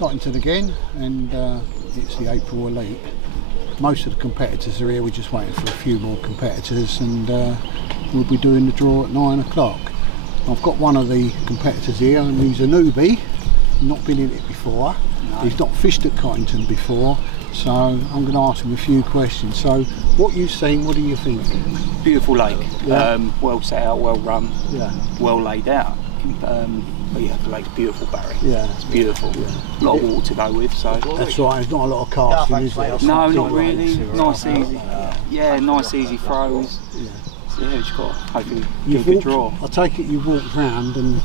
Cottington again, and it's the April Elite. Most of the competitors are here, we're just waiting for a few more competitors, and we'll be doing the draw at 9 o'clock. I've got one of the competitors here, and he's a newbie, not been in it before. No. He's not fished at Cottington before, so I'm going to ask him a few questions. So, what you've seen, what do you think? Beautiful lake, yeah. Well set out, well run, yeah. Well laid out. But yeah, the lake's beautiful, Barry. Yeah, it's beautiful. Yeah. A lot of water to go with, so. That's right. There's not a lot of casting, is there? No, not really. Nice, easy. Yeah, nice, easy throws. Yeah. So yeah, just got to hopefully get a good draw. I take it you walked round and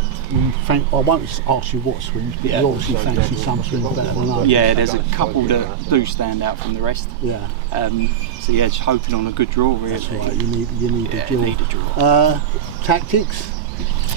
I won't ask you what swims, but you obviously fancy some swims better than others. Yeah, there's a couple that do stand out from the rest. Yeah. So yeah, just hoping on a good draw, really. That's right. You need a draw. Need a draw. Tactics.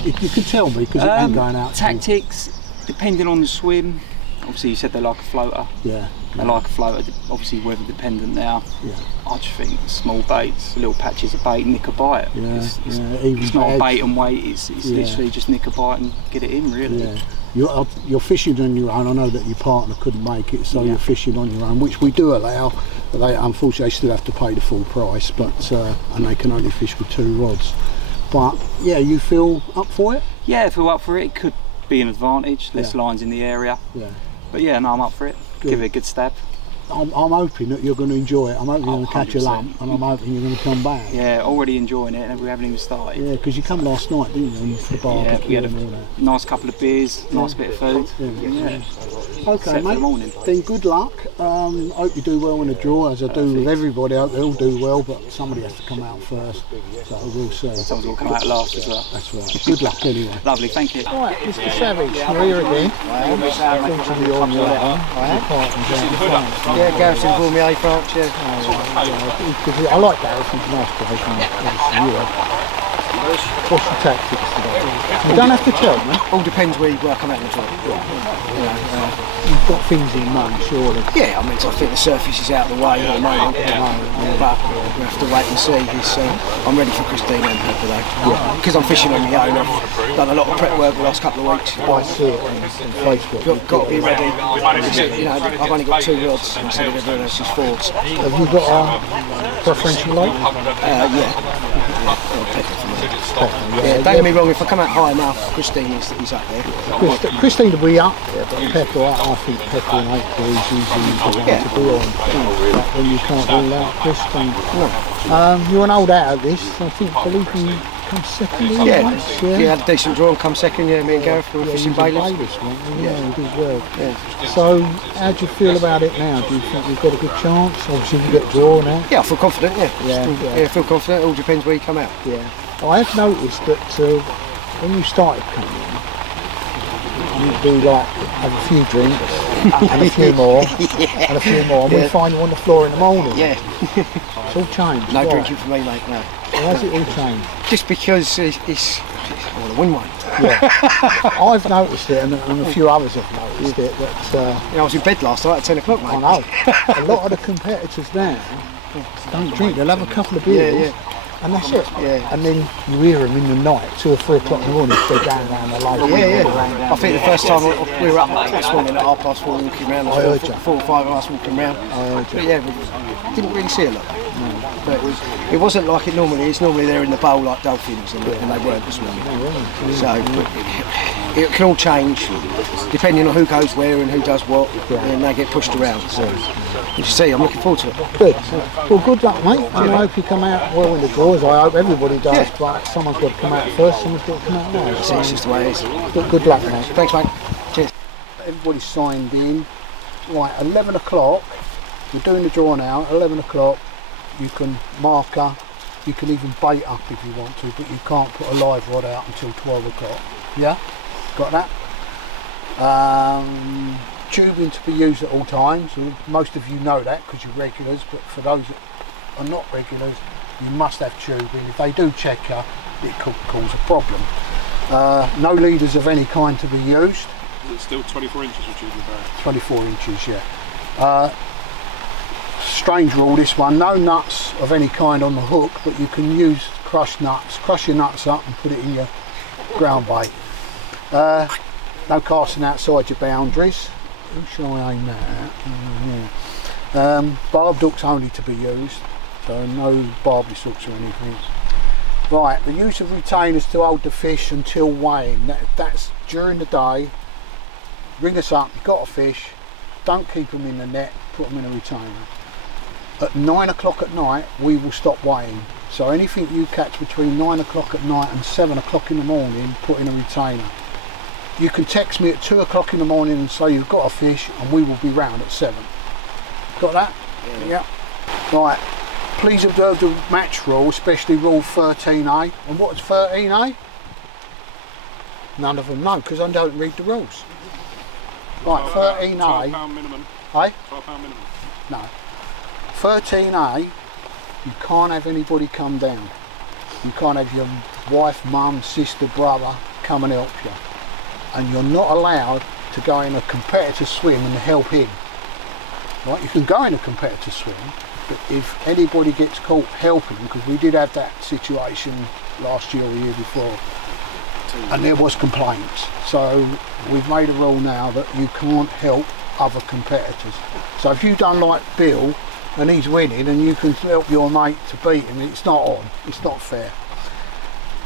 You can tell me because it ain't going out. Tactics, depending on the swim. Obviously, you said they like a floater. Yeah. They like a floater. Obviously, weather dependent now. Yeah. I just think small baits, little patches of bait, nick a bite. Yeah. It's not a bait and wait. It's literally just nick a bite and get it in, really. Yeah. You're fishing on your own. I know that your partner couldn't make it, so you're fishing on your own, which we do allow. They unfortunately still have to pay the full price, but and they can only fish with 2 rods. But yeah, you feel up for it? Yeah, I feel up for it. It could be an advantage, less lines in the area. Yeah. But yeah, no, I'm up for it. Good. Give it a good stab. I'm hoping that you're going to enjoy it. I'm hoping you're going to catch a lump, and I'm hoping you're going to come back. Yeah, already enjoying it, and we haven't even started. Yeah, because you come last night, didn't you? For the barbecue. Yeah, we had a nice couple of beers, nice bit of food. Yeah. Okay, mate. Then good luck. Hope you do well in the draw, as I do with everybody. I hope they all do well, but somebody has to come out first. So we'll see. Someone's will come out last as well. That's right. Good luck anyway. Lovely, thank you. All right, Mr. Savage, you're here again. Fortunately, you're on your own. Yeah, Garrison brought me A France, yeah. I like Garrison, he's a nice guy. What's your tactics today? You don't have to tell me. All depends where I come out in the draw. You've got things in mind, surely. Yeah, I mean, I think the surface is out of the way at the moment, but we have to wait and see. I'm ready for Christine and her today. Because I'm fishing on my own, I've done a lot of prep work the last couple of weeks. I see it on Facebook. Got to be ready. I've only got 2 rods instead of everyone else's 4s. Have you got a preferential lake? Yeah, don't get me wrong, if I come out high enough, Christine is up there. Christine will be up there, but Pepper, I think Pepper and April is usually the one to be on. But when you can't rule out Christine. No. You're an old out of this, I believe you come second in the race. Yeah, had a decent draw and come second, me and Gareth were fishing bailiffs. You did well. So, how do you feel about it now? Do you think you've got a good chance? Obviously you get drawn now. Yeah, I feel confident, I feel confident, it all depends where you come out. Yeah. I have noticed that when you started coming in, you'd do like have a few drinks and a few more and a few more, and we find you on the floor in the morning. Yeah. It's all changed. No drinking for me, mate, no. Why has it all changed? Just because I want to win one. Yeah. I've noticed it, and a few others have noticed it, that I was in bed last night at 10 o'clock, mate. I know. A lot of the competitors now don't drink, they'll have a couple of beers. And that's it. Yeah. And then you hear them in the night, 2 or 3 o'clock in the morning, they're going around the lake. I think the first time we were up this morning at 4:30 walking around, 4 or 5 of us walking around. But yeah, we didn't really see a lot. But it wasn't like it normally is. Normally they're in the bowl like dolphins, and they weren't this morning. So it can all change depending on who goes where and who does what, and they get pushed around. So you see, I'm looking forward to it. Good. Well, good luck, mate. And I hope you come out well in the draws. I hope everybody does, but someone's got to come out first, someone's got to come out last. It's just the way it is. Good luck, mate. Thanks, mate. Cheers. Everybody's signed in. Right, 11 o'clock. We're doing the draw now. 11 o'clock. You can marker. You can even bait up if you want to, but you can't put a live rod out until 12 o'clock. Yeah? Got that? Tubing to be used at all times. Most of you know that because you're regulars, but for those that are not regulars, you must have tubing. If they do check you, it could cause a problem. No leaders of any kind to be used. Is it still 24 inches with tubing, Barry? 24 inches, yeah. Strange rule, this one, no nuts of any kind on the hook, but you can use crushed nuts. Crush your nuts up and put it in your ground bait. No casting outside your boundaries. Who shall I aim that at? Barbed hooks only to be used, so no barbless hooks or anything. Right, the use of retainers to hold the fish until weighing. That's during the day. Ring us up, you've got a fish, don't keep them in the net, put them in a retainer. At 9 o'clock at night, we will stop weighing. So anything you catch between 9 o'clock at night and 7 o'clock in the morning, put in a retainer. You can text me at 2 o'clock in the morning and say you've got a fish, and we will be round at 7. Got that? Yeah. Right. Please observe the match rule, especially rule 13A. And what's 13A? None of them know, because I don't read the rules. Right, 13A. £12 minimum. Eh? £12 minimum. No. 13A, you can't have anybody come down. You can't have your wife, mum, sister, brother come and help you. And you're not allowed to go in a competitor swim and help him. Right, you can go in a competitor swim, but if anybody gets caught helping, because we did have that situation last year or the year before, and there was complaints. So we've made a rule now that you can't help other competitors. So if you don't like Bill and he's winning and you can help your mate to beat him, it's not on, it's not fair.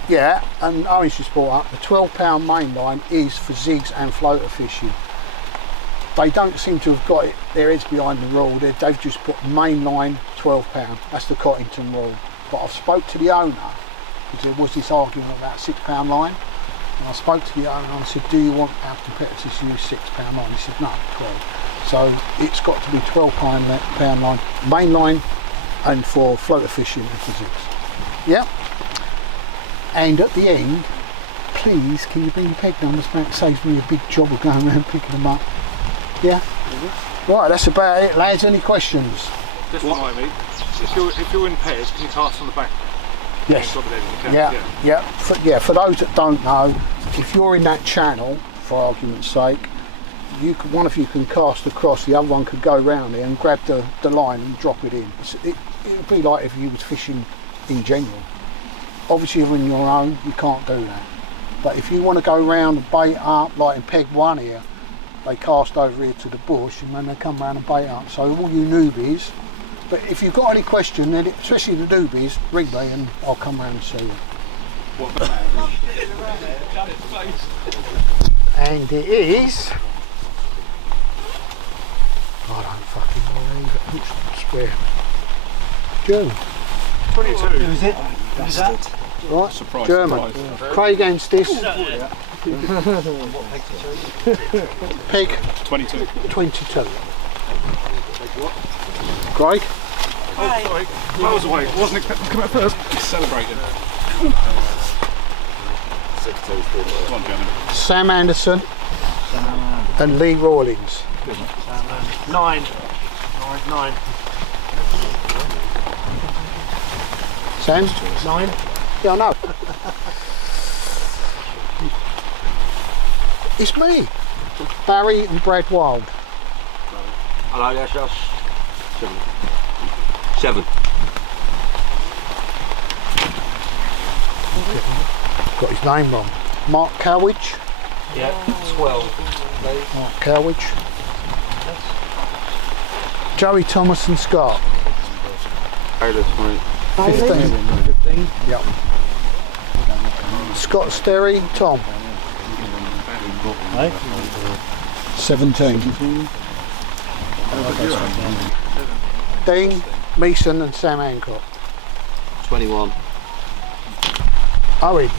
Yeah, and Owen's just brought up the £12 main line is for zigs and floater fishing. They don't seem to have got their heads behind the rule. They've just put main line £12. That's the Cottington rule. But I've spoke to the owner, because there was this argument about £6 line, and I spoke to the owner and I said, do you want our competitors to use £6 line? He said no, 12. So it's got to be £12 line, main line, and for floater fishing and for zigs. Yep. And at the end, please can you bring peg numbers back? It saves me a big job of going around picking them up. Yeah? Right, that's about it, lads. Any questions? Just remind me, if you're in pairs, can you cast on the back? Yes. For those that don't know, if you're in that channel, for argument's sake, one of you can cast across, the other one could go round there and grab the line and drop it in. It would be like if you was fishing in general. Obviously, you're on your own, you can't do that. But if you want to go round and bait up, like in peg 1 here, they cast over here to the bush and then they come round and bait up. So all you newbies, but if you've got any question, then especially the newbies, ring me and I'll come round and see you. And it is, I don't fucking believe it, I swear, German. 22. Who is it? Who's that? Right, Surprise, German. surprise. Craig Anstis. Pig 22. 22. Craig? Oh, sorry. I was away. Wasn't expecting to come out first. Celebrating. Come on, German. Sam Anderson and Lee Rawlings. 9. Sam? 9. Yeah, I know. It's me, Barry and Brad Wild. Hello, that's us. 7. Got his name wrong. Mark Cowidge. Yeah, 12. Mark Cowidge. Joey Thomas and Scott. 15. 15. Yep. Scott Sterry, Tom. 17. Dean, Mason and Sam Hancock. 21. Owen.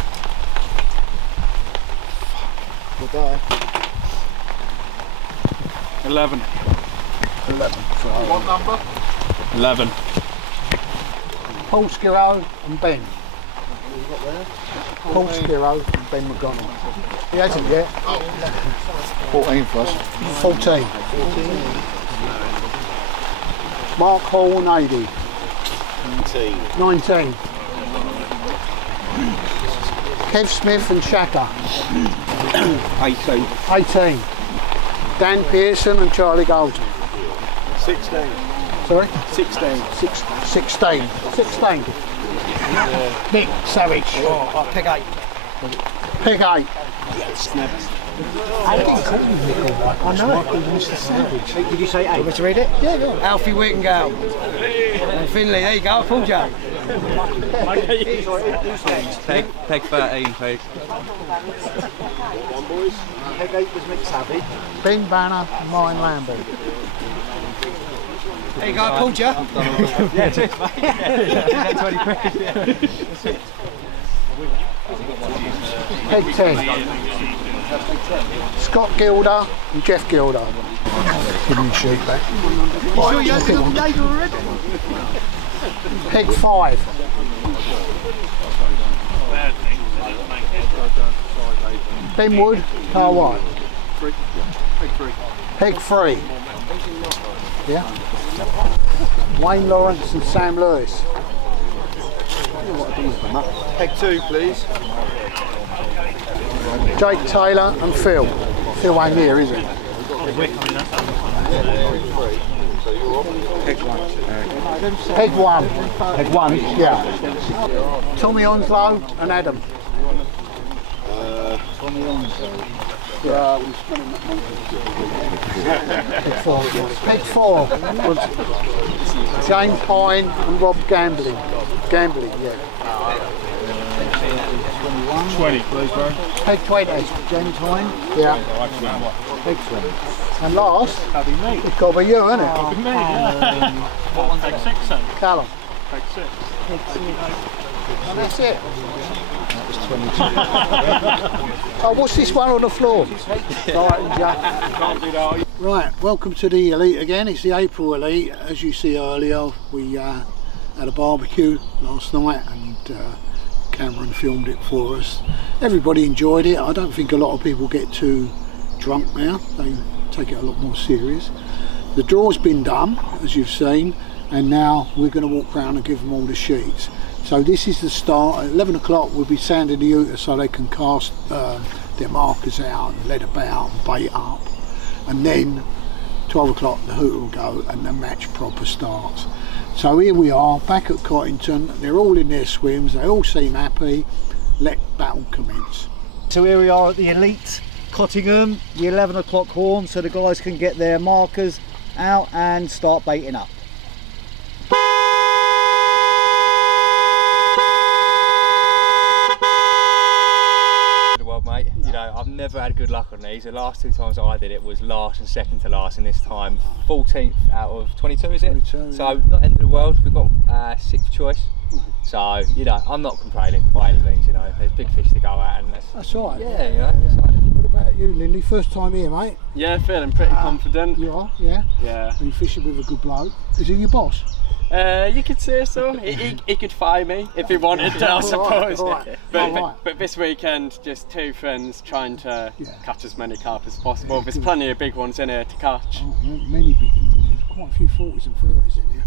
Good day. 11. 11. What number? 11. Paul Skiro and Ben. Paul Skiro and Ben McGonigal. He hasn't yet. 14 for us. 14. Mark Hall and 80. 19. Kev Smith and Shaka. 18. Dan Pearson and Charlie Gold. 16. Sorry? 16. 16. 16. Nick Savage. Oh, peg 8. Pig 8. I know. Did you say 8? Want me to read it? Yeah, go on. Alfie Whittingale. And Finley, there you go, I pulled you. Peg 13, please. Peg 8 was Mick Savage. Ben Banner, mine Lambert. There you go, I pulled you. Yeah, cheers, mate. 20 quid. Peg 10. Scott Gilder and Jeff Gilder. Give me a sheet back. You sure you opened up the data already? Peg 5. Ben Wood, Carl White. Peg 3. Yeah. Wayne Lawrence and Sam Lewis. Peg 2, please. Jake Taylor and Phil. Phil ain't here, is he? Peg 1. Peg 1. Yeah. Tommy Onslow and Adam. Peg 4. James Pine and Rob Gambling. Yeah. 20, please, bro. Peg 20. James Hine. Yeah. Peg 20. And last, That'd be me. it's got to be you, isn't it? That'd be me, yeah. What one's Peg 6 then? Callum. Peg 6. And that's it. Oh, what's this one on the floor? Can't do that. Right, welcome to the Elite again. It's the April Elite. As you see earlier, we had a barbecue last night and Cameron filmed it for us. Everybody enjoyed it. I don't think a lot of people get too drunk now. They take it a lot more serious. The draw's been done, as you've seen, and now we're going to walk around and give them all the sheets. So this is the start. At 11 o'clock we'll be sanding the Utah so they can cast their markers out and lead about and bait up. And then 12 o'clock the hooter will go and the match proper starts. So here we are back at Cottington. They're all in their swims. They all seem happy. Let battle commence. So here we are at the Elite Cottingham, the 11 o'clock horn, so the guys can get their markers out and start baiting up. Mate, you know, I've never had good luck on these. The last 2 times I did it was last and second to last, and this time 14th out of 22, is it? 22, so not end of the world. We've got 6th choice. So you know, I'm not complaining by any means. You know, there's big fish to go at, and That's all right. yeah, you know. So. What about you, Lindley? First time here, mate? Yeah, feeling pretty confident. You are, yeah? Yeah. Are you fishing with a good bloke? Is he your boss? You could say so. He could fire me if he wanted to, I suppose. Right. But this weekend, just 2 friends trying to catch as many carp as possible. There's plenty of big ones in here to catch. Oh, many big ones. There's quite a few 40s and 30s in here.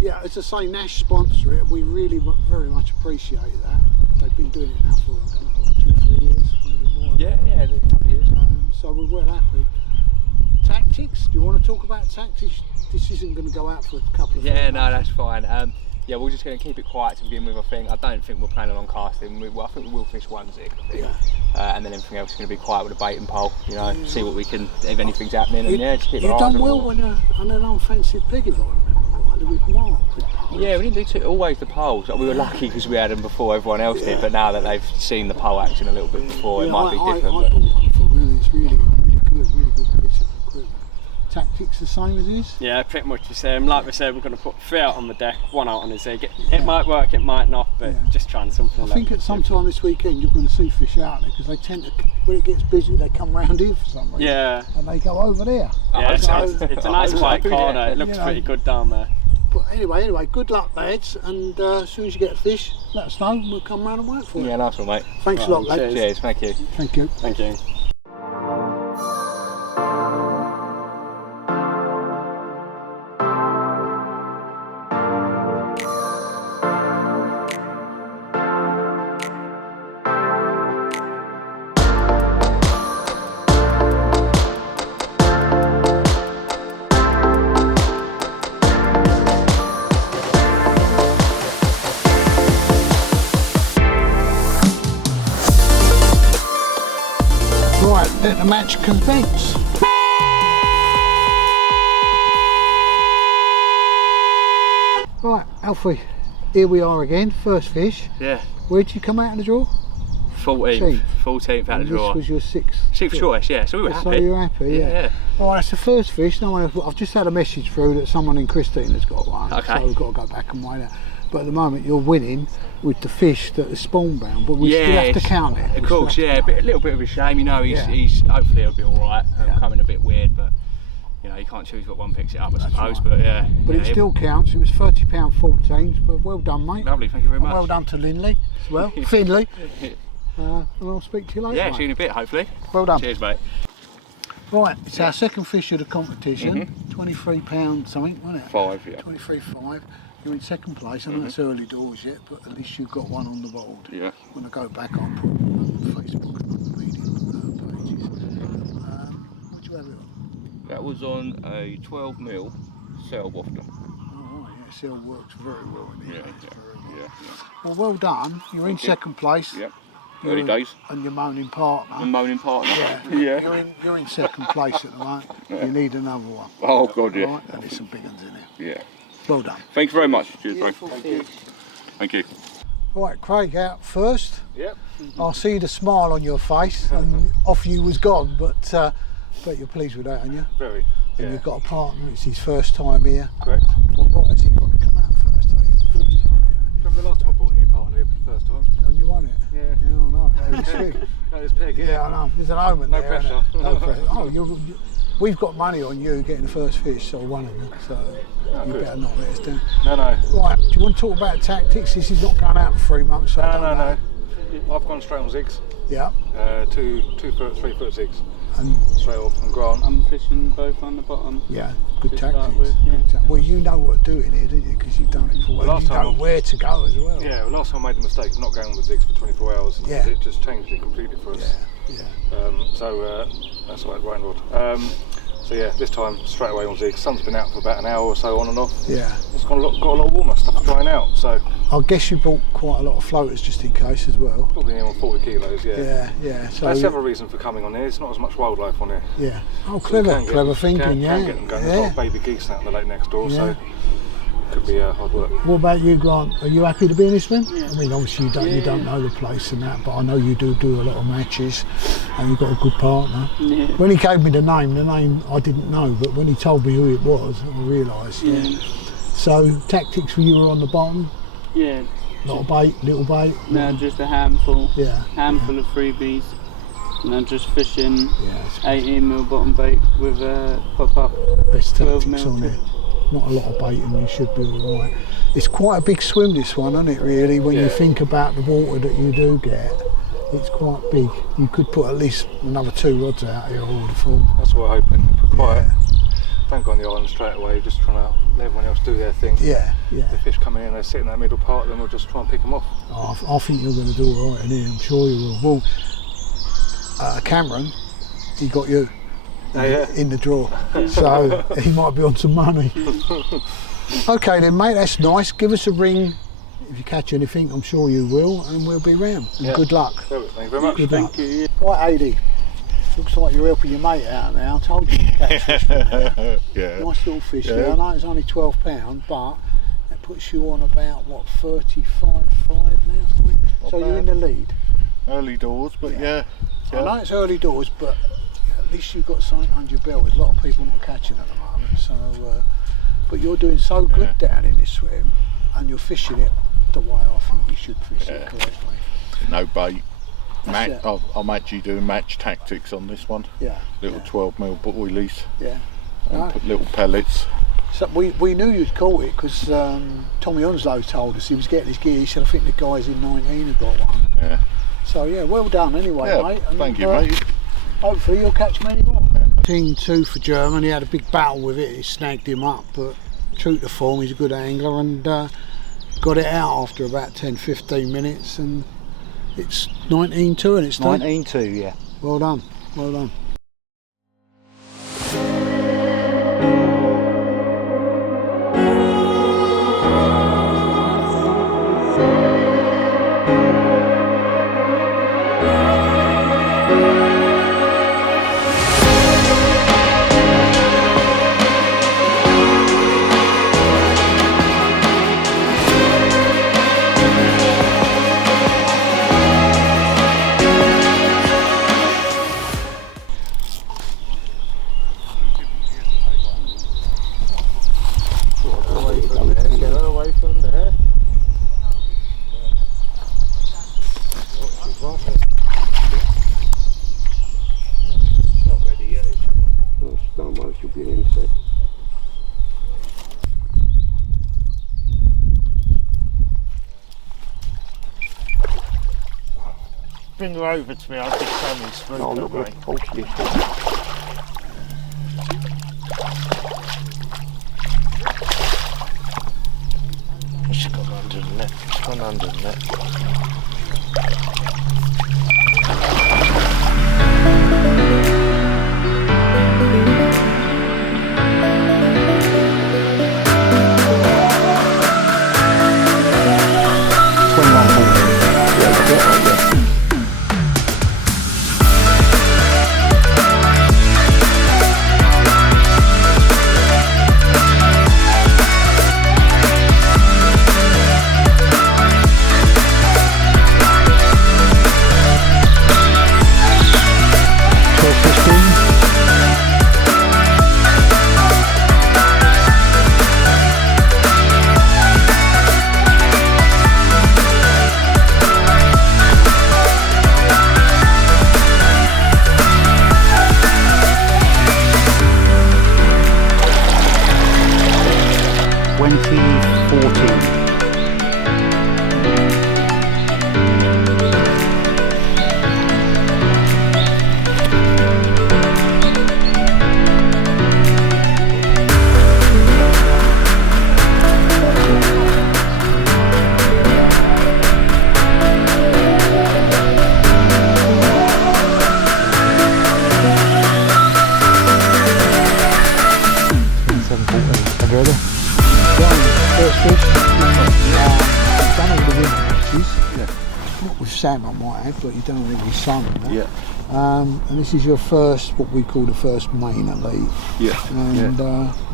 Yeah, as I say, Nash sponsor it. We really very much appreciate that. They've been doing it now for, I don't know, 2 or 3 years, maybe more. Yeah, a couple of years. So we're well happy. Tactics? Do you want to talk about tactics? This isn't going to go out for a couple of Yeah, no, that's fine. Yeah, we're just going to keep it quiet to begin with. I don't think we're planning on casting. I think we will fish 1 zig, and then everything else is going to be quiet with a bait and pole. You know, see what we can, if anything's happening, and just keep our eyes on You've done well them. on an unoffensive pig, if I remember. With Mark with poles. Yeah, we didn't do always the poles. We were lucky because we had them before everyone else did, but now that they've seen the pole action a little bit before, it might be different. I bought one for really, it's really good piece of equipment. Tactics the same as his? Yeah, pretty much the same. Like we said, we're going to put 3 out on the deck, 1 out on the zig. It might work, it might not, but just trying something. I think at some time this weekend you're going to see fish out there because they tend to, when it gets busy, they come round here for some reason. Yeah. And they go over there. Yeah, it's a nice quiet corner. It looks pretty good down there. But anyway, good luck, lads. And as soon as you get a fish, let us know and we'll come round and work for you. Yeah, nice one, mate. Thanks a lot, lads. Cheers, thank you. Thank you. Thank you. Let the match commence. Right, Alfie, here we are again, first fish. Yeah. Where did you come out in the draw? 14th out of the draw. This was your sixth choice, yeah, so we were happy. So you were happy, yeah. All right, that's the first fish. No one, I've just had a message through that someone in Christine has got one, okay. So we've got to go back and weigh that. But at the moment you're winning with the fish that are spawn bound, but we still have to count it. Of course, yeah, a little bit of a shame, you know, he's hopefully he'll be alright, coming a bit weird, but you know, you can't choose what one picks it up, I suppose, right. But yeah. But it still counts. It was £30 14s, but well done, mate. Lovely, thank you very much. And well done to Lindley as well, Finley. And I'll speak to you later. Yeah, mate. see you in a bit, hopefully. Well done. Cheers, mate. Right, it's our second fish of the competition. £23 something, wasn't it? 5, yeah. 23.5. You're in second place. I know it's early doors yet, but at least you've got one on the board. Yeah. When I go back, I'll put it on Facebook and on the media pages. What do you have it on? That was on a 12mm sail wafter. Oh, right, yeah, sail works very well in here. Yeah. Well, well done. You're in second place. Yep. Early days. And your moaning partner. And moaning partner. Yeah. You're in second place at the moment. Yeah. You need another one. Oh, God, yeah. Right, and there's some big ones in here. Yeah. Well done. Thank you very much. Cheers, bro. Thank you. Right, Craig out first. Yep. I see the smile on your face, and off you was gone, but you're pleased with that, aren't you? Very. And you've got a partner, it's his first time here. Correct. What right has he got to come out first? It's the first time here. Remember the last time I bought a new partner here for the first time? And you won it? Yeah. Yeah, I know. That was sweet. That was pig. Yeah, I know. There's an omen No there. pressure. No pressure. Oh, we've got money on you getting the first fish, so one of them. So you better not let us down. No. Right, do you want to talk about tactics? This is not going out for 3 months. So No. I've gone straight on zigs. Yeah. 2 foot, 3 foot zigs. And straight off and Grant. I'm fishing both on the bottom. Yeah, good to tactics. start with, yeah. Well, you know what to do in here, don't you? Because you've done it for a while. Last You time know where to go as well. Yeah, well, last time I made the mistake of not going on the zigs for 24 hours. Yeah. It just changed it completely for us. Yeah. So that's why I had right rod. So yeah, this time straight away on zigs. Sun's been out for about an hour or so on and off. Yeah. It's got a lot warmer, stuff's drying out. So I guess you bought quite a lot of floaters just in case as well. probably near on 40 kilos, yeah. Yeah. So That's the other reason for coming on here. It's not as much wildlife on here. Yeah. Oh, So you clever, can get clever them- thinking. Can Yeah. get them going. There's a lot of baby geese out in the lake next door, so it could be hard work. What about you, Grant? Are you happy to be in this one? Yeah. I mean, obviously you don't know the place and that, but I know you do a lot of matches, and you've got a good partner. Yeah. When he gave me the name I didn't know, but when he told me who it was, I realised. Yeah. So tactics for you were on the bottom. Yeah. Not a bait, little bait. No, just a handful. Yeah. Handful of freebies. And I'm just fishing Yeah. 18mm bottom bait with a pop-up. Best 12 tactics mil on tip. it. Not a lot of bait and you should be alright. It's quite a big swim, this one, isn't it, really? When you think about the water that you do get, it's quite big. You could put at least another 2 rods out here, I would have thought. That's what I'm hoping. If we're quiet, don't go on the island straight away, just trying to let everyone else do their thing. Yeah. The fish come in, they sit in that middle part, then we'll just try and pick them off. I think you're going to do alright in here, I'm sure you will. Well, Cameron, he got you in the draw, so he might be on some money. Okay then, mate, that's nice. Give us a ring if you catch anything, I'm sure you will, and we'll be round. And good luck. Thank you very much. Good luck. Thank you. Right, Adi, looks like you're helping your mate out now. I told you to catch fish from there. Yeah. Nice little fish there. I know it's only £12, but that puts you on about, what, 35.5 now? Something? So you're in the lead. Early doors, but yeah. I know it's early doors, but at least you've got something under your belt. There's a lot of people not catching at the moment, so but you're doing so good down in this swim, and you're fishing it the way I think you should fish it correctly. No bait. That's it. I'm actually doing match tactics on this one. Yeah. Little 12mm boilies. Yeah. And No. put little pellets. So we knew you'd caught it because Tommy Onslow told us he was getting his gear. He said, I think the guys in 19 have got one. Yeah. So yeah, well done anyway, Yeah, mate. And, thank you, mate. Hopefully you'll catch many more. Team 2 for Germany, had a big battle with it, he snagged him up, but true to form, he's a good angler and got it out after about 10-15 minutes, and it's 19-2 and it's 19-2, yeah. Well done, well done. bring her over to me, I'll just tell me smooth. No, I'm not going to hold you. She's gone under the net. She's gone under the net. Sam I might have, but you don't have any son on that. Yeah. And this is your first, what we call the first main elite. Yeah. And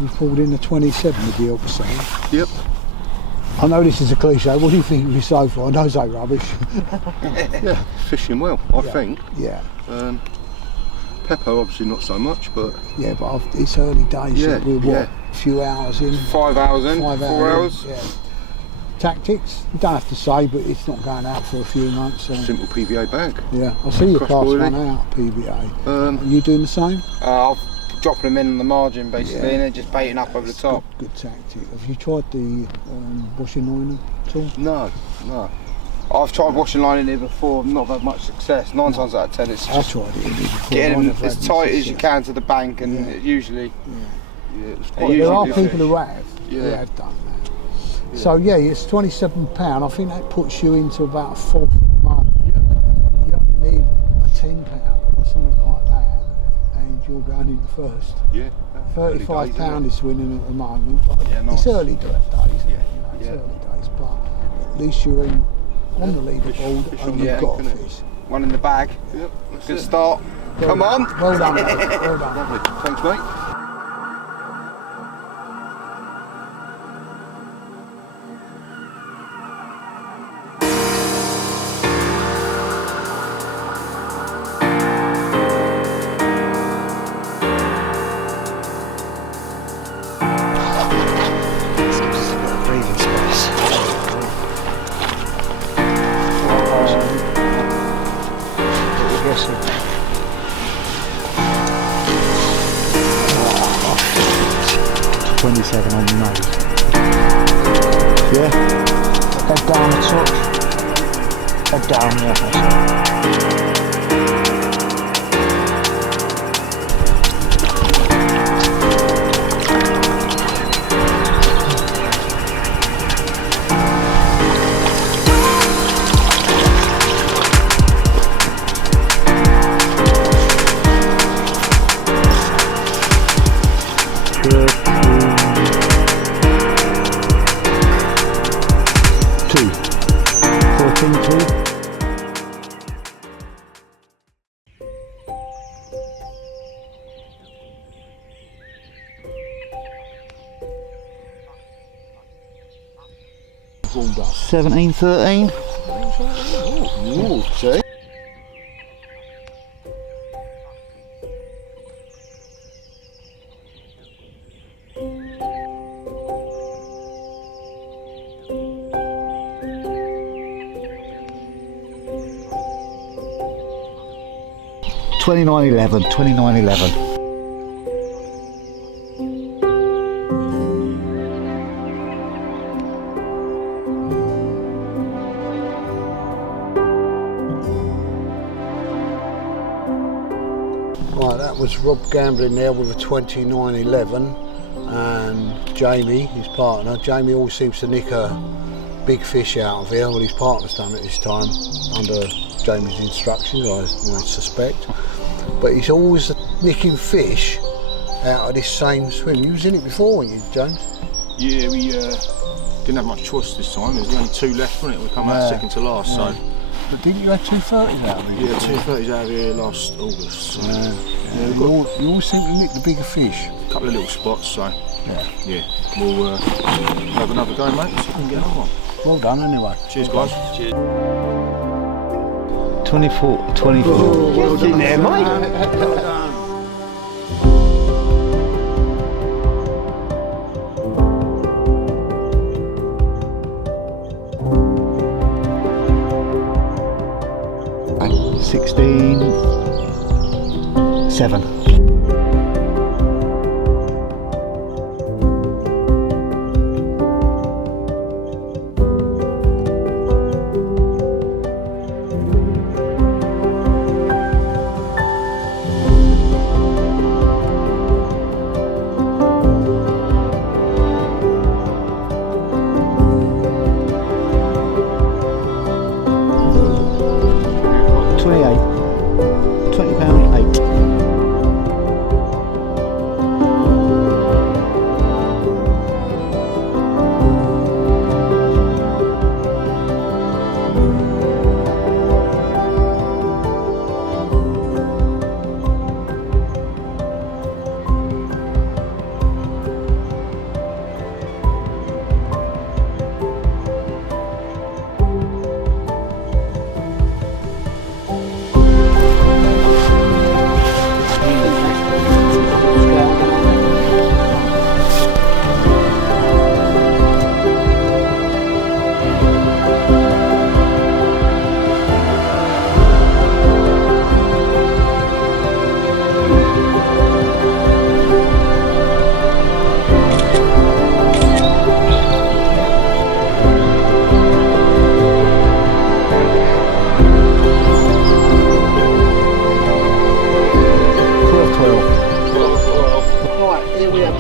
you've pulled in the 27 with the episode. Yep. I know this is a cliche, what do you think of your so far? I know it's rubbish. Yeah, fishing well, I think. Yeah. Peppo obviously not so much, but... Yeah, but it's early days, Yeah, so we're what, yeah. a few hours in? 5 hours in, 4 hours. Yeah. Tactics, you don't have to say, but it's not going out for a few months. So. Simple PVA bag. Yeah, I see your Cross class boiling. one out, PVA. Are you doing the same? I'll drop them in on the margin basically, Yeah. and then just baiting up over the top. Good tactic. Have you tried the washing line at all? No. I've tried washing line in here before, I've not had much success. 9 times out of 10 it's I just tried it in here before. getting I them never as had any tight as you success. can to the bank, and it usually... Yeah, it was Well, quite there are easy to people who have. Yeah. Who have done that. So yeah, it's £27. I think that puts you into about a fourth of the month. You only need a £10 or something like that, and you're going into first. Yeah. £35 is winning at the moment, but Yeah, nice. it's early days. Yeah. It's early days, but at least you're in on the leaderboard fish and on you've the got bank, a innit? fish. One in the bag. Yep, that's Good it. start. Come on. Well done, mate. Well done. Lovely. Thanks, mate. Breathing space. Aggressive. 27 on the nose. Yeah? Head down a touch. Head down, yeah, that's it. Two. 14-2. All done. 17-13. Ooh, see? $29.11. Right, that was Rob gambling there with a 29.11, and Jamie, his partner. Jamie always seems to nick a big fish out of here. Well, his partner's done it this time under Jamie's instructions, I suspect. But he's always nicking fish out of this same swim. You was in it before, weren't you, James? Yeah, we didn't have much choice this time. There's only 2 left, wasn't it? We come out second to last, so. But didn't you have 230s out of it? Yeah, 230s out of here last August. So. You always seem to nick the bigger fish. A couple of little spots, so yeah. We'll have another go, mate. See if we can get another one. Well done, anyway. Cheers, guys. Cheers. 24. Well done there, mate. Well done. And 16.7.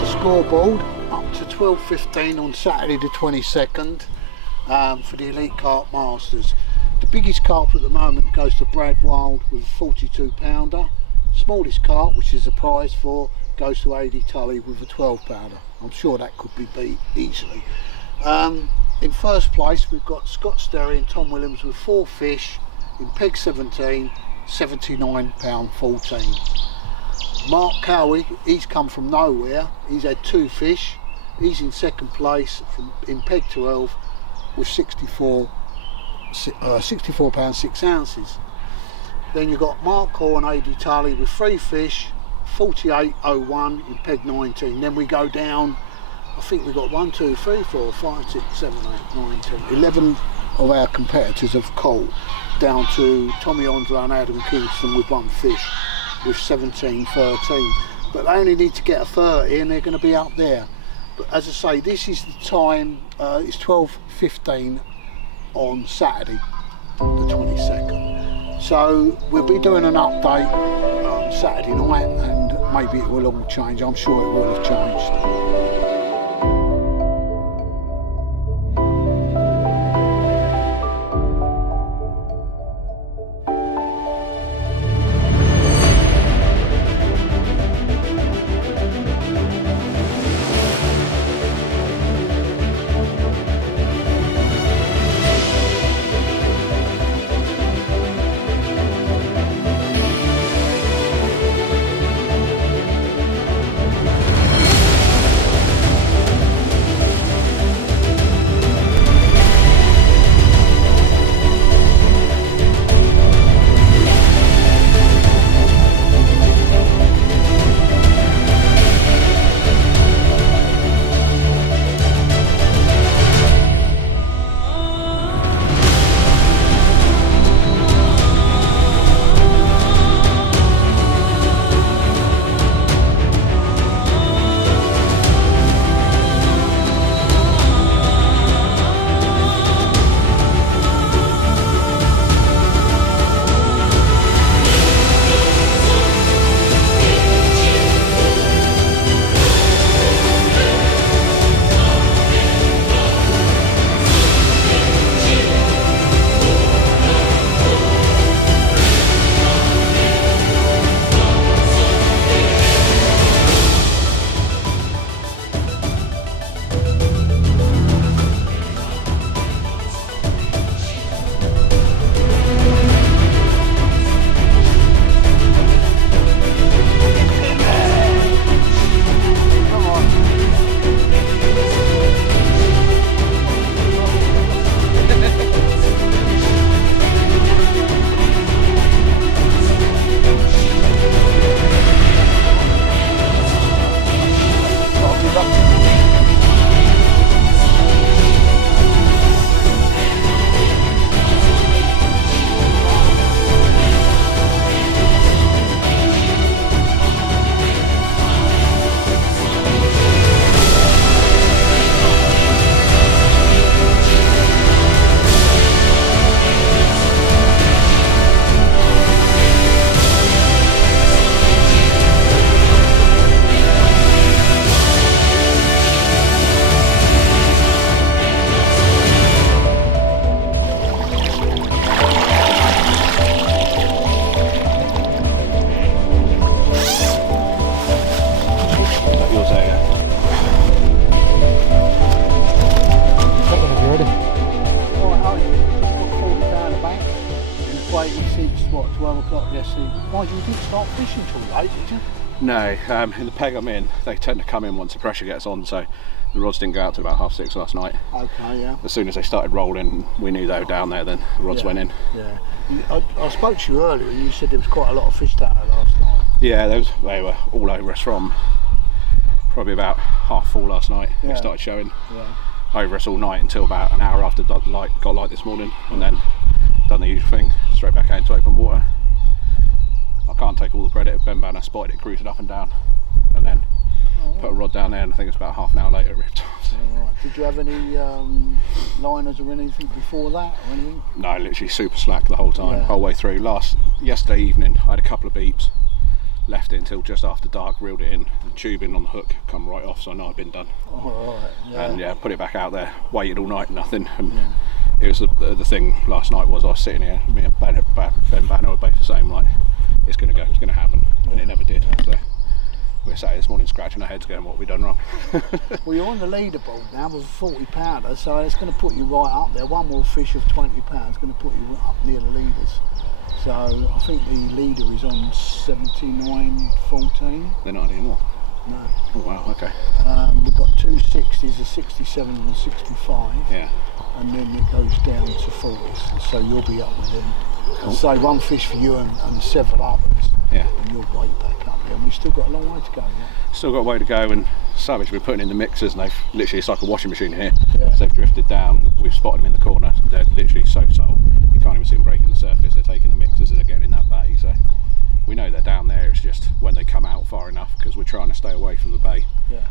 Scoreboard up to 12.15 on Saturday the 22nd for the Elite Carp Masters. The biggest carp at the moment goes to Brad Wild with a 42 pounder. Smallest carp, which is a prize for, goes to AD Tully with a 12 pounder. I'm sure that could be beat easily. In first place we've got Scott Sterry and Tom Williams with 4 fish in peg 17, £79.14. Mark Cowie, he's come from nowhere, he's had 2 fish, he's in second place in peg 12 with £64 £6 Then you've got Mark Hall and AD Tully with 3 fish, 48.01 in peg 19. Then we go down, I think we've got 1, 2, 3, 4, 5, 6, 7, 8, 9, 10, 11 of our competitors have caught, down to Tommy Andre and Adam Kingston with 1 fish with 17.13. But they only need to get a 30 and they're going to be up there. But as I say, this is the time, it's 12.15 on Saturday the 22nd. So we'll be doing an update on Saturday night and maybe it will all change. I'm sure it will have changed. o'clock yesterday. Why, you didn't start fishing till late, did you? No, in the peg I'm in, they tend to come in once the pressure gets on, so the rods didn't go out till about 6:30 last night. Okay, yeah. As soon as they started rolling, we knew they were down there, then the rods went in. Yeah. I spoke to you earlier and you said there was quite a lot of fish down there last night. Yeah, they were all over us from probably about 4:30 last night. Yeah. They started showing Yeah. over us all night until about an hour after got light this morning, and then done the usual thing, straight back out into open water. I can't take all the credit. Ben Banner spotted it cruising up and down, and then put a rod down there, and I think it's about half an hour later it ripped off. Right. Did you have any liners or anything before that or anything? No, literally super slack the whole time, Yeah. whole way through. Yesterday evening I had a couple of beeps, left it until just after dark, reeled it in, the tubing on the hook come right off, so I know I'd been done. Oh, right. Yeah. And yeah, put it back out there, waited all night, nothing. And it was the thing last night was I was sitting here, me and Ben Banner were both the same, like, it's going to happen, and it never did. So we're sat here this morning scratching our heads going, what have we done wrong? Well, you're on the leaderboard now with a 40 pounder, so it's going to put you right up there. One more fish of 20 pounds is going to put you up near the leaders. So I think the leader is on 79.14. They're not anymore. No. Oh wow, okay. We've got two 60s, a 67 and a 65. Yeah. And then it goes down to 40s, so you'll be up with them. So one fish for you and several others. Yeah. And you're way back up there. And we've still got a long way to go. Yeah? Still got a way to go, and Savage we're putting in the mixers, and they've literally, it's like a washing machine here. Yeah. So they've drifted down, and we've spotted them in the corner. They're literally so subtle, you can't even see them breaking the surface. They're taking the mixers and they're getting in that bay. So we know they're down there. It's just when they come out far enough, because we're trying to stay away from the bay,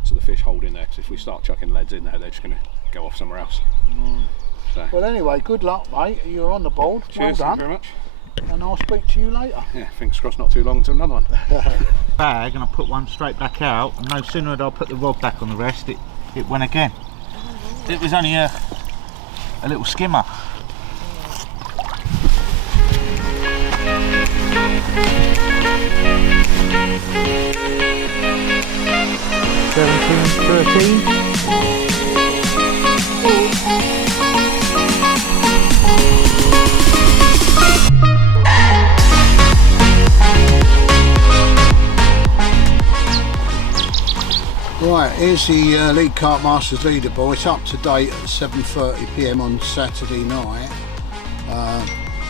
so the fish hold in there. Because if we start chucking leads in there, they're just going to go off somewhere else. So. Well, anyway, good luck, mate. You're on the board. Cheers, well done. thank you very much. And I'll speak to you later. Yeah, fingers crossed not too long until another one. Bag, and I put one straight back out, and no sooner did I put the rod back on the rest, it went again. It was only a little skimmer. Right, here's the Elite Carp Masters leaderboard. It's up to date at 7:30 PM on Saturday night,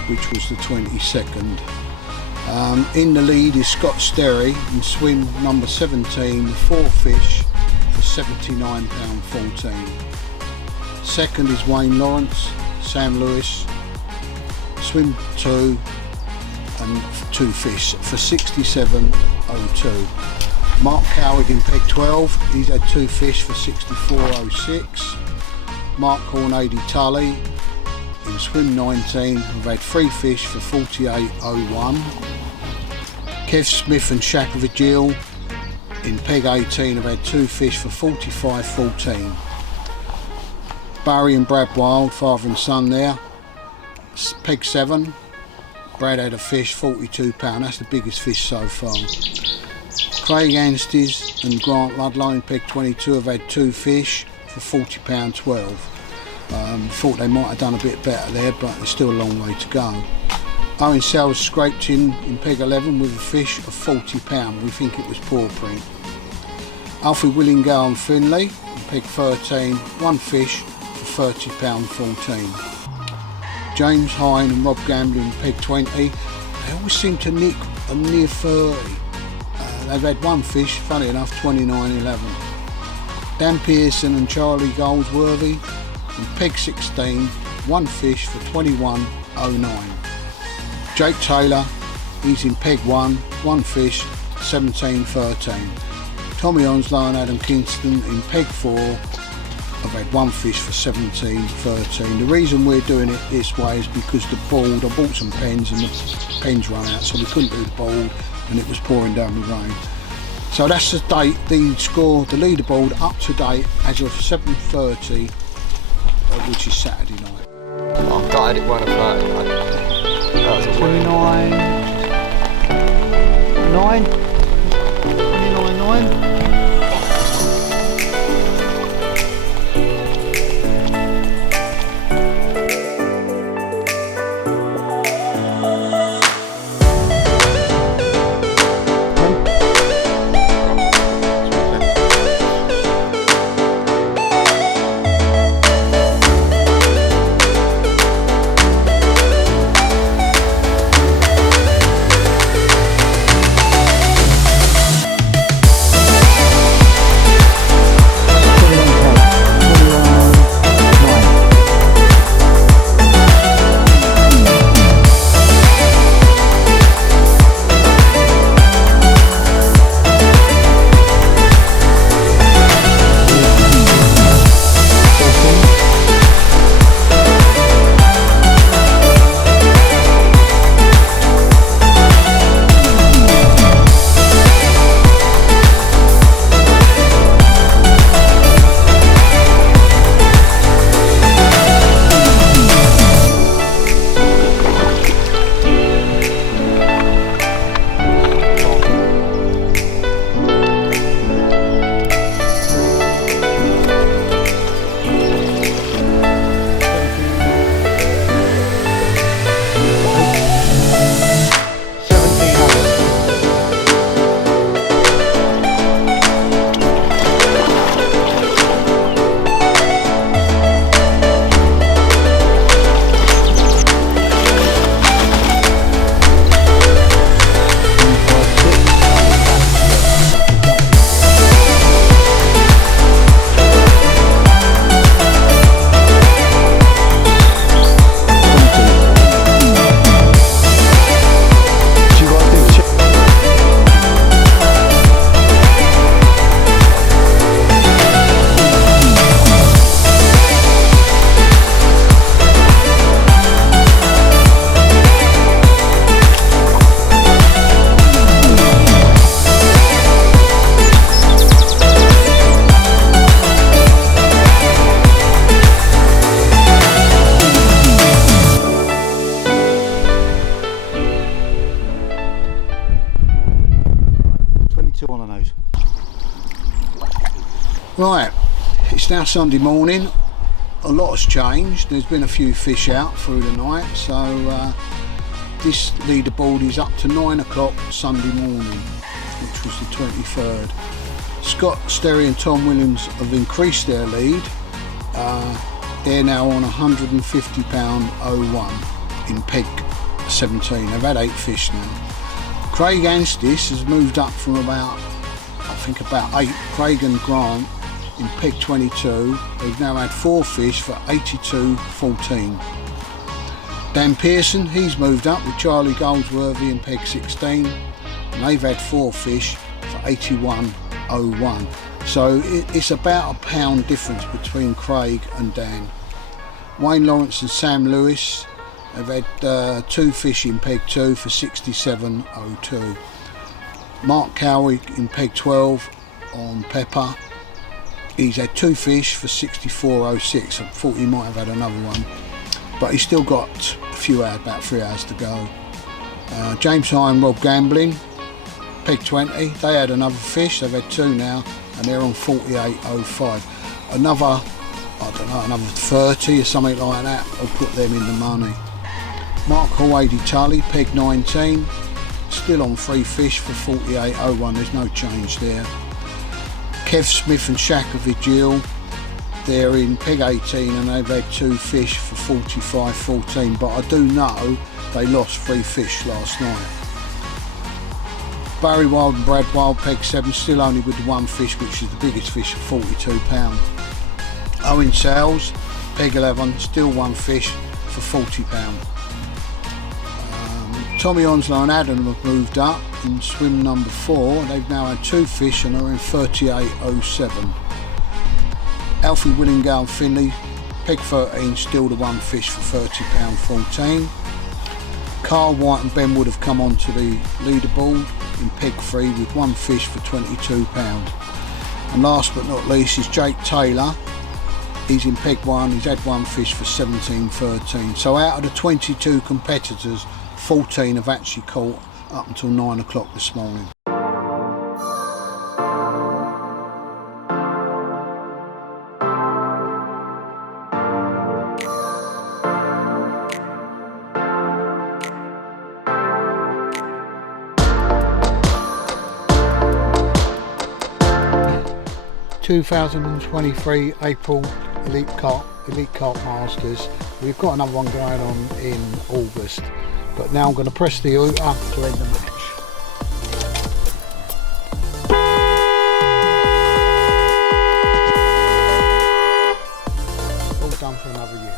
which was the 22nd. In the lead is Scott Sterry in swim number 17, 4 fish for £79.14. Second is Wayne Lawrence, Sam Lewis, swim 2 and 2 fish for £67.02. Mark Coward in peg 12, he's had 2 fish for £64.06. Mark Hornady Tully in swim 19, have had 3 fish for £48.01. Kev Smith and Shaka Vigil in peg 18 have had 2 fish for £45.14. Barry and Brad Wild, father and son there, peg 7. Brad had a fish, £42, that's the biggest fish so far. Craig Anstis and Grant Ludlow in peg 22 have had 2 fish for £40.12. Thought they might have done a bit better there, but there's still a long way to go. Owen Sells scraped in peg 11 with a fish of £40. We think it was paw print. Alfred Willingale and Finley in peg 13, 1 fish for £30.14. James Hine and Rob Gamble in peg 20, they always seem to nick a near 30. They've had 1 fish, funny enough, 29.11. Dan Pearson and Charlie Goldsworthy in peg 16, 1 fish for £21.09. Jake Taylor, he's in peg 1, 1 fish, 17.13. Tommy Onslow and Adam Kingston in peg 4 have had 1 fish for 17.13. The reason we're doing it this way is because the board, I bought some pens and the pens run out, so we couldn't do the board and it was pouring down the rain. So that's the date, the score, the leaderboard up to date as of 7:30, which is Saturday night. I'm gutted it won a 30. That was a 29, 9, 29, 9. of those. Right, it's now Sunday morning. A lot has changed. There's been a few fish out through the night, so this leaderboard is up to 9 o'clock Sunday morning, which was the 23rd. Scott Sterry and Tom Williams have increased their lead. They're now on £150.01 in peg 17. They've had 8 fish now. Craig Anstis has moved up from about 8. Craig and Grant in peg 22. They've now had 4 fish for 82.14. Dan Pearson, he's moved up with Charlie Goldsworthy in peg 16, and they've had 4 fish for 81.01. So it's about a £1 difference between Craig and Dan. Wayne Lawrence and Sam Lewis, they've had 2 fish in peg 2 for 67.02. Mark Cowie in peg 12 on Pepper, he's had 2 fish for 64.06. I thought he might have had another one, but he's still got a few hours, about 3 hours to go. James High and Rob Gambling, peg 20, they had another fish. They've had 2 now and they're on 48.05. Another 30 or something like that, I'll put them in the money. Mark Hawady Tully, peg 19, still on 3 fish for 48.01. There's no change there. Kev Smith and Shaka Vigil, they're in peg 18 and they've had 2 fish for 45.14, but I do know they lost 3 fish last night. Barry Wild and Brad Wild, peg 7, still only with the 1 fish, which is the biggest fish at £42. Owen Sales, peg 11, still 1 fish for £40. Tommy Onslow and Adam have moved up in swim number 4. They've now had 2 fish and are in 38.07. Alfie Willingale and Finley, peg 13, still the 1 fish for £30.14. Carl White and Ben Wood have come onto the leaderboard in peg 3 with 1 fish for £22. And last but not least is Jake Taylor. He's in peg 1, he's had 1 fish for 17.13. So out of the 22 competitors, 14 have actually caught up until 9 o'clock this morning. ...2023 April Elite Carp Masters. We've got another one going on in August, but now I'm going to press the ute up to end the match. All done for another year.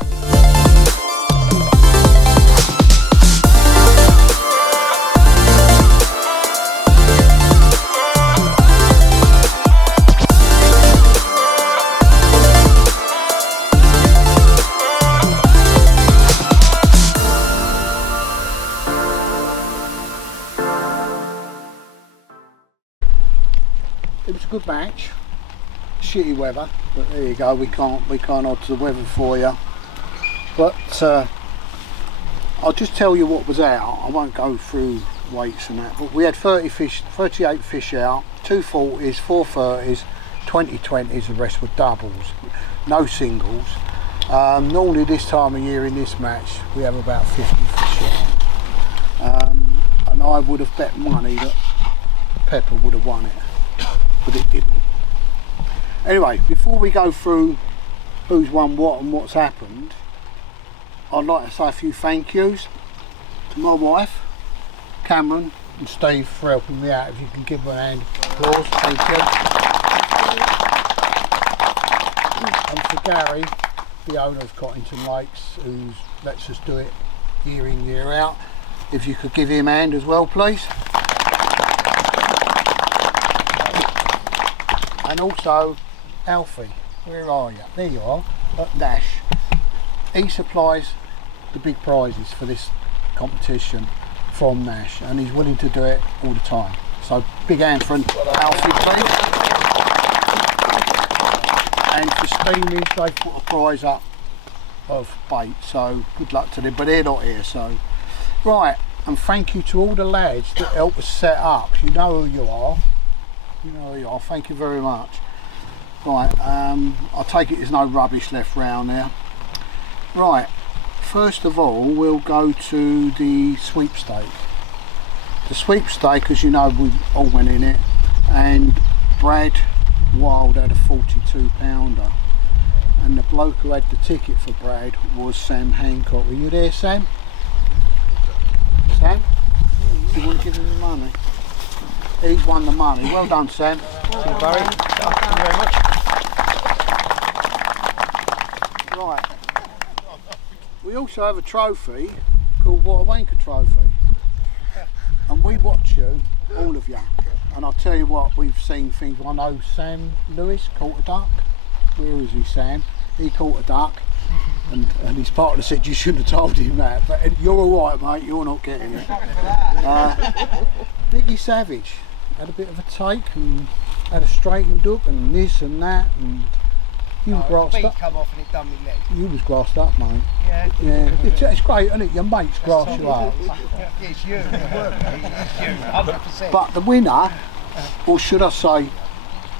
It was a good match, shitty weather, but there you go, we can't alter the weather for you. But I'll just tell you what was out. I won't go through weights and that, but we had 38 fish out, 2 40s, 4 30s, 20 20s, the rest were doubles, no singles. Normally this time of year in this match we have about 50 fish out, and I would have bet money that Pepper would have won it, but it didn't. Anyway, before we go through who's won what and what's happened, I'd like to say a few thank yous to my wife, Cameron and Steve, for helping me out. If you can give them a hand of applause, thank you. And for Gary, the owner of Cottington Lakes, who lets us do it year in, year out. If you could give him a hand as well, please. And also Alfie, where are you? There you are, at Nash. He supplies the big prizes for this competition from Nash, and he's willing to do it all the time. So big hand for Alfie, please. And for Steamies, they've put a prize up of bait, so good luck to them, but they're not here, so. Right, and thank you to all the lads that helped us set up. You know who you are. You know where you are. Thank you very much. Right, I take it there's no rubbish left round there. Right, first of all we'll go to the sweepstake. The sweepstake, as you know, we all went in it, and Brad Wild had a 42 pounder, and the bloke who had the ticket for Brad was Sam Hancock. Were you there, Sam? Sam? You want to give him the money? He's won the money. Well done, Sam. Thank you, Barry. Thank you very much. Right. We also have a trophy called What a Wanker Trophy. And we watch you, all of you. And I'll tell you what, we've seen things. I know Sam Lewis caught a duck. Where is he, Sam? He caught a duck. And his partner said you shouldn't have told him that. But you're all right, mate. You're not getting it. Nicky Savage had a bit of a take and had a straightened duck and this and that, and you were grassed up. Come off and it done me leg. You was grassed up, mate. Yeah. Yeah. It's great, isn't it? Your mates grass you up. It's you. It's you. 100%. But the winner, or should I say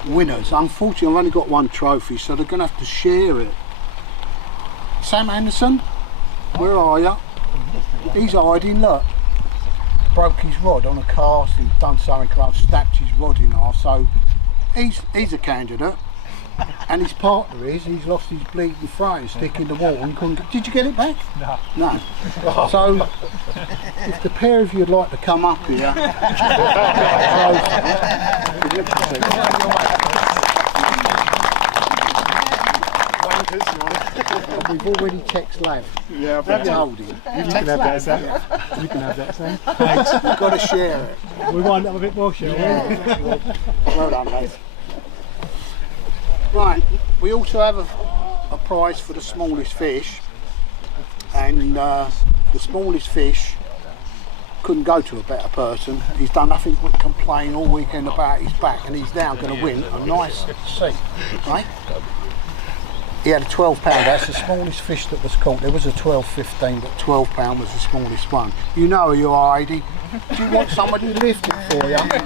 winners, unfortunately I've only got one trophy, so they're going to have to share it. Sam Anderson, where are you? He's hiding, look. Broke his rod on a cast, he's done something, snapped his rod in half, so he's a candidate. And his partner he's lost his bleeding frame stick in the wall and couldn't get, did you get it back? No. No. So, if the pair of you would like to come up here. We've already texted Lav. Yeah, I've told him. You can have that, Sam. You can have that, Sam. Thanks. We've got to share it. We wind up a bit more, shall we? Well done, Lav. Right, we also have a prize for the smallest fish, and the smallest fish couldn't go to a better person. He's done nothing but complain all weekend about his back, and he's now going to win a nice seat, right? He had a 12 pounder, that's the smallest fish that was caught. There was a 12-15, but 12 pound was the smallest one. You know who you are, Heidi. Do you want somebody to lift it for you? Right?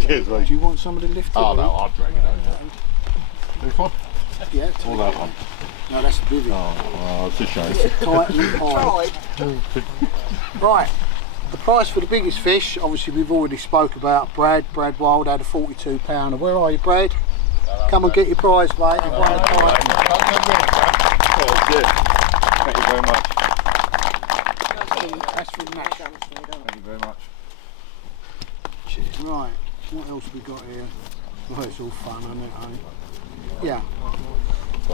Cheers, mate. Do you want somebody to lift it? Oh no, I'll drag it over. This one? Yeah. Or that one? No, that's the Vivian. Oh, it's a shame. Tight and high. Right, the price for the biggest fish, obviously we've already spoke about Brad Wild had a 42 pounder. Where are you, Brad? Come and get your prize, mate. You've won a tight. Thank you very much. That's from Nash. Thank you very much. Right, what else we got here? Well, it's all fun, isn't it? Yeah.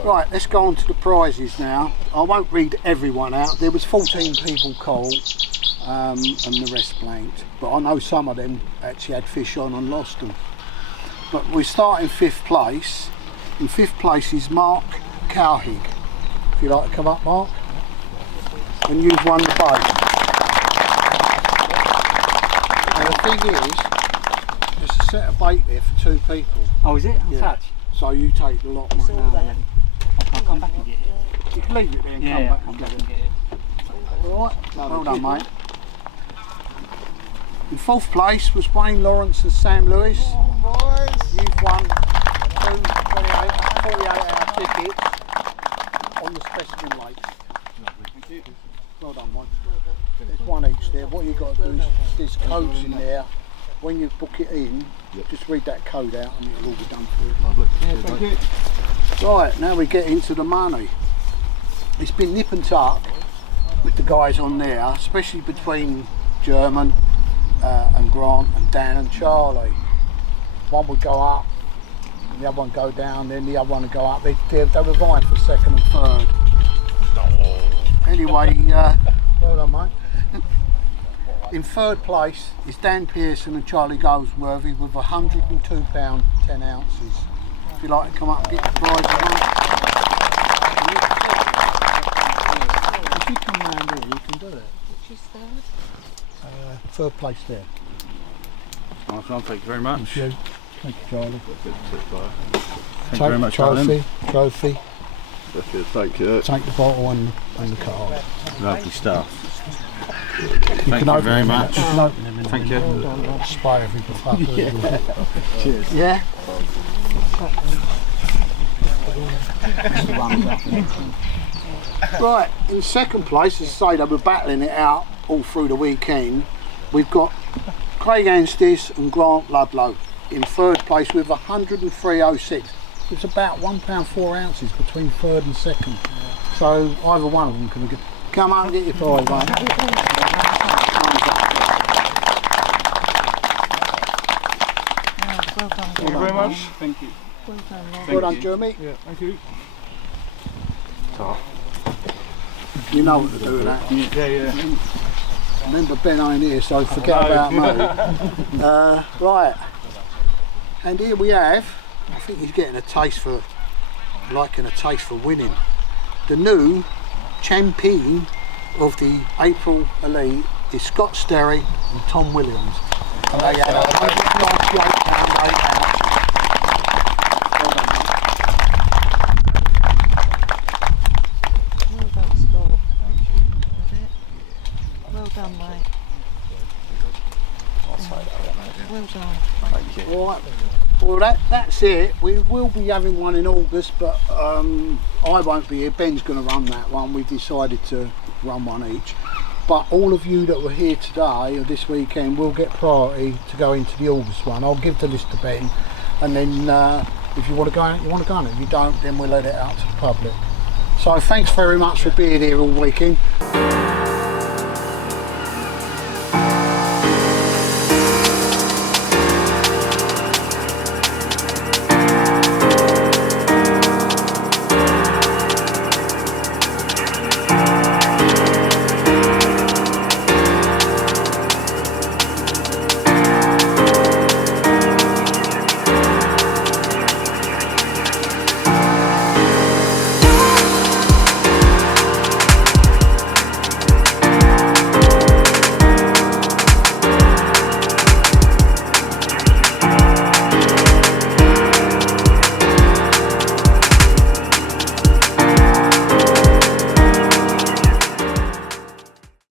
Right, let's go on to the prizes now. I won't read everyone out. There was 14 people caught, and the rest blanked. But I know some of them actually had fish on and lost them. But we start in 5th place. In 5th place is Mark Cowhig. If you'd like to come up, Mark. And you've won the boat. And the thing is, there's a set of bait there for 2 people. Oh, is it? Yeah. Touch. So you take the lot, mate. I'll come back and get it. You can leave it there and come back and get it. Alright, well done, mate. In 4th place was Wayne Lawrence and Sam Lewis. You've won 2 48-hour tickets on the specimen lake. Well done, mate. There's one each there. What you've got to do is there's codes in there. When you book it in, just read that code out and it'll all be done for you. Lovely. Yeah, thank you. Right, now we get into the money. It's been nip and tuck with the guys on there, especially between German and Grant and Dan and Charlie. One would go up, and the other one go down, then the other one would go up. They were vying for 2nd and 3rd. Anyway, well done, mate. In 3rd place is Dan Pearson and Charlie Goldsworthy with £102 10 ounces. If you'd like to come up and get the prize, if you come round here, you can do it. Which is 3rd? 3rd place there. Nice one, thank you very much. Thank you. Thank you, Charlie. Thank you very much, Trophy. Thank you. Take the bottle and the card. Lovely stuff. Thank you very much. You can open them in Thank you. Spray everything up. Cheers. Yeah. Right, in second place, as I say, they were battling it out all through the weekend. We've got Craig Anstis and Grant Ludlow in third place with 103.06. It's about £1.4 between third and second. So either one of them can get. Come up and get your prize, mate. Well done. Thank you very much. Thank you. Well done, Rob. Well done, Jeremy. Yeah, thank you. You know what to do with that. Yeah. Remember, Ben ain't here, so forget about me. Right, and here we have, I think he's getting a taste for, liking a taste for winning. The new champion of the April Elite is Scott Sterry and Tom Williams. And they had £198.08. Well done, Scott. Well done, mate. Well done. All right. Well, that's it. We will be having one in August, but I won't be here. Ben's going to run that one. We've decided to run one each. But all of you that were here today or this weekend will get priority to go into the August one. I'll give the list to Ben, and then if you want to go in, you want to go in. If you don't, then we'll let it out to the public. So thanks very much for being here all weekend.